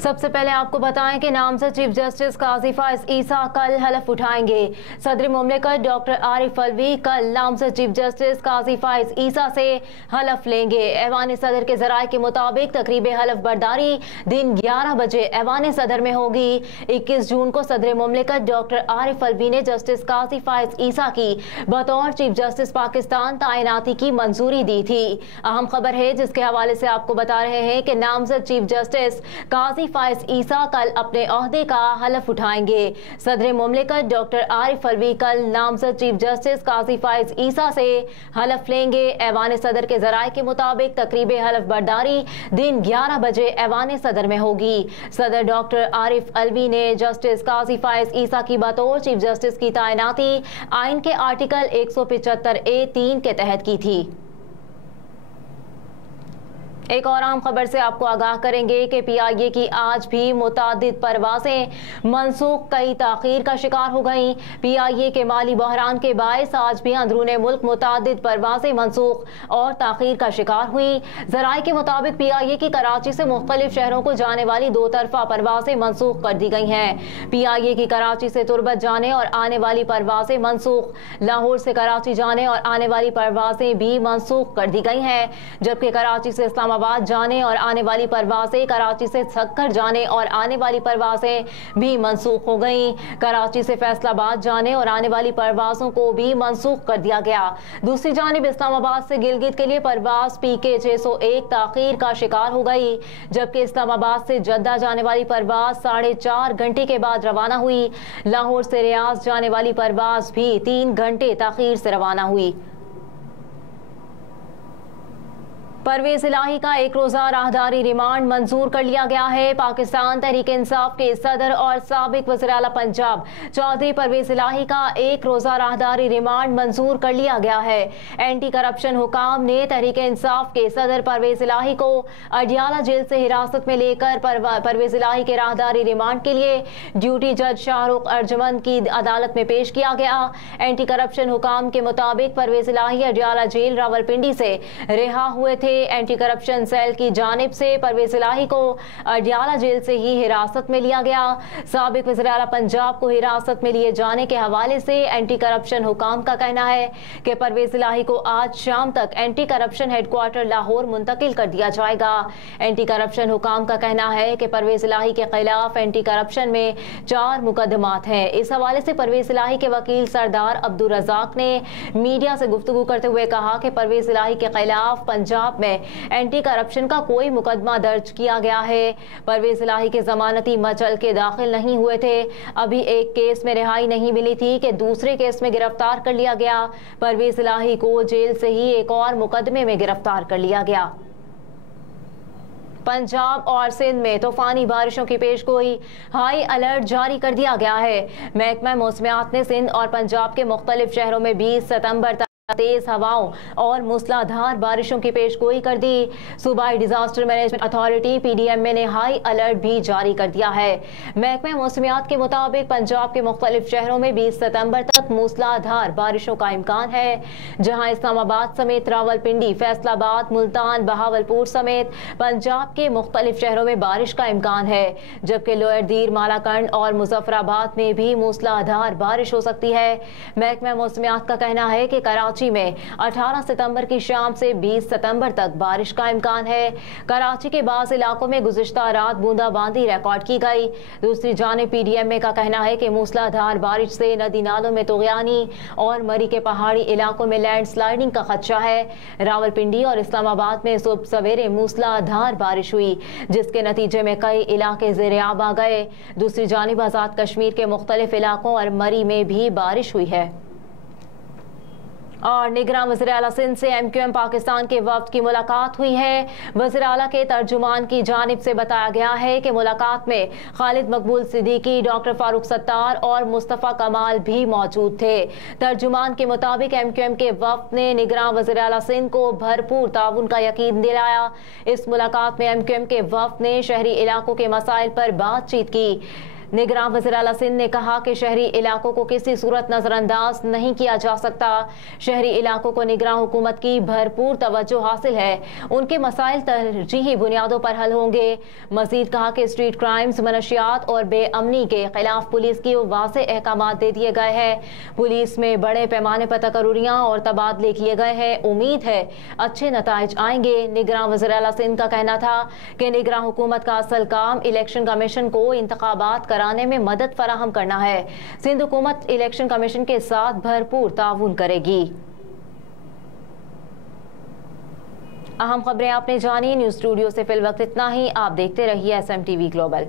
सबसे पहले आपको बताएं कि नामजद चीफ जस्टिस काजी फाइज ईसा कल हलफ उठाएंगे। सदर मुमलिकत डॉक्टर आरिफ अलवी कल नामजद चीफ जस्टिस काजी फाइज ईसा से हलफ लेंगे। ऐवान सदर के जराये के मुताबिक तकरीब हलफ बर्दारी दिन 11 बजे ऐवान सदर में होगी। 21 जून को सदर मुमलिकत डॉक्टर आरिफ अलवी ने जस्टिस काजी फाइज ईसा की बतौर चीफ जस्टिस पाकिस्तान तैनाती की मंजूरी दी थी। अहम खबर है जिसके हवाले से आपको बता रहे हैं कि नामजद चीफ जस्टिस काजी फाइज ईसा कल अपने ओहदे का हलफ उठाएंगे। सदर मुमलिकत डॉक्टर आरिफ अलवी कल नामजद चीफ जस्टिस काजी फाइज ईसा से हलफ लेंगे। ऐवान सदर के जराये के मुताबिक तकरीब हलफ बर्दारी दिन 11 बजे ऐवान सदर में होगी। सदर डॉक्टर आरिफ अलवी ने जस्टिस काजी फाइज ईसा की बतौर चीफ जस्टिस की तैनाती आइन के आर्टिकल 175A(3) के तहत की थी। एक और आम खबर से आपको आगाह करेंगे कि PIA की आज भी मुतादिद परवाजें मनसूख कई ताखीर का शिकार हो गईं। PIA के माली बहरान के बायस आज भी अंदरूने मुल्क मुतादिद परवाजें मनसूख और ताखीर का शिकार हुई। जराये के मुताबिक PIA की कराची से मुख्तलिफ शहरों को जाने वाली 2 तरफा परवाजें मनसूख कर दी गई हैं। PIA की कराची से तुरबत जाने और आने वाली परवाजें मनसूख, लाहौर से कराची जाने और आने वाली परवाजें भी मनसूख कर दी गई हैं, जबकि कराची से इस्लामाबाद जाने और आने वाली परवाजें, कराची से सक्कर जाने और आने वाली परवाजें भी मनसूख हो गईं। कराची से फैसलाबाद जाने और आने वाली परवाजों को भी मनसूख कर दिया गया। दूसरी जानिब इस्लामाबाद से गिलगित के लिए परवाज PK 601 ताखीर का शिकार हो गई, जबकि इस्लामाबाद से जद्दा जाने वाली परवाज 4.5 घंटे के बाद रवाना हुई। लाहौर से रियाज जाने वाली परवाज भी 3 घंटे ताखीर से रवाना हुई। परवेज इलाही का 1 रोज़ा राहदारी रिमांड मंजूर कर लिया गया है। पाकिस्तान तहरीक इंसाफ के सदर और साबिक वज़ीर आला पंजाब चौधरी परवेज इलाही का 1 रोज़ा राहदारी रिमांड मंजूर कर लिया गया है। एंटी करप्शन हुकाम ने तहरीक इंसाफ के सदर परवेज इलाही को अडियाला जेल से हिरासत में लेकर परवेज इलाही के राहदारी रिमांड के लिए ड्यूटी जज शाहरुख अर्जमंद की अदालत में पेश किया गया। एंटी करप्शन हुकाम के मुताबिक परवेज इलाही अडियाला जेल रावलपिंडी से रिहा हुए थे। एंटी करप्शन सेल की जानिब से परवेज इलाही को अडियाला जेल से ही हिरासत में लिया गया। साबिक वज़ीर आला पंजाब को हिरासत में लिए जाने के हवाले से एंटी करप्शन हुकाम का कहना है कि परवेज इलाही को आज शाम तक एंटी करप्शन हेडक्वार्टर लाहौर मुंतकिल कर दिया जाएगा। एंटी करप्शन हुकाम का कहना है कि परवेज इलाही के खिलाफ एंटी करप्शन में 4 मुकदमात हैं। इस हवाले से परवेज इलाही के वकील सरदार अब्दुल रज़ाक ने मीडिया से गुफ्तगू करते हुए कहा कि परवेज इलाही के खिलाफ पंजाब में एंटी करप्शन का कोई मुकदमा दर्ज किया गया है। परवेज इलाही के जमानती मचल के दाखिल नहीं हुए थे। अभी एक केस में रिहाई नहीं मिली थी कि दूसरे केस में गिरफ्तार कर लिया गया। परवेज इलाही को जेल से ही एक और मुकदमे में गिरफ्तार कर लिया गया। पंजाब और सिंध में तूफानी बारिशों की पेशगोई, हाई अलर्ट जारी कर दिया गया है। महकमा मौसमियात ने सिंध और पंजाब के मुख्तलिफ शहरों में 20 सितंबर तक तेज हवाओं और मूसलाधार बारिशों की पेशगोई कर दी। सूबाई डिजास्टर मैनेजमेंट अथॉरिटी PDMA ने हाई अलर्ट भी जारी कर दिया है। महकमा मौसमियात के मुताबिक पंजाब के मुख्तलिफ शहरों में 20 सितंबर तक मूसलाधार बारिशों का इम्कान है, जहां इस्लामाबाद समेत रावलपिंडी, फैसलाबाद, मुल्तान, बहावलपुर समेत पंजाब के मुख्तलिफ शहरों में बारिश का इम्कान है, जबकि लोअर दीर, मालाकंड और मुजफ्फराबाद में भी मूसलाधार बारिश हो सकती है। महकमा मौसमियात का कहना है कि कराची में 18 सितंबर की शाम से 20 सितंबर तक बारिश का इम्कान है। कराची के बाज़ इलाकों में गुज़िश्ता रात बूंदाबांदी रिकॉर्ड की गई। दूसरी जानिब PDMA का कहना है कि मूसलाधार बारिश से नदी नालों में तुग़यानी और मरी के पहाड़ी इलाकों में लैंडस्लाइडिंग का खदशा है। रावलपिंडी और इस्लामाबाद में सुबह सवेरे मूसलाधार बारिश हुई, जिसके नतीजे में कई इलाके ज़ेर-ए-आब आ गए। दूसरी जानिब आज़ाद कश्मीर के मुख्तलिफ इलाकों और मरी में भी बारिश हुई है। और निगरान वज़ीर आला सिंध से MQM पाकिस्तान के वफ्द की मुलाकात हुई है। वज़ीर आला के तर्जुमान की जानिब से बताया गया है कि मुलाकात में खालिद मकबूल सिद्दीकी, डॉक्टर फारूक सत्तार और मुस्तफ़ा कमाल भी मौजूद थे। तर्जुमान के मुताबिक MQM के वफ्द ने निगरान वज़ीर आला सिंध को भरपूर ताउन का यकीन दिलाया। इस मुलाकात में MQM के वफ्द ने शहरी इलाकों के मसाइल पर बातचीत की। निगरान वज़ीर आला सिंध ने कहा कि शहरी इलाकों को किसी सूरत नजरअंदाज नहीं किया जा सकता। शहरी इलाकों को निगरान हुकूमत की भरपूर तवज्जो हासिल है, उनके मसाइल तरजीही बुनियादों पर हल होंगे। मजीद कहा कि स्ट्रीट क्राइम्स, मनशियात और बेअमनी के खिलाफ पुलिस की वाज़ेह अहकामात दे दिए गए हैं। पुलिस में बड़े पैमाने पर तकर्रुरियां और तबादले किए गए हैं। उम्मीद है अच्छे नताइज आएंगे। निगरान वज़ीर आला सिंध का कहना था कि निगरान हुकूमत का असल काम इलेक्शन कमीशन को इंतखाबात कराने में मदद फराहम करना है। सिंध हुकूमत इलेक्शन कमीशन के साथ भरपूर ताउन करेगी। अहम खबरें आपने जानी। न्यूज़ स्टूडियो से फिल वक्त इतना ही। आप देखते रहिए SMTV ग्लोबल।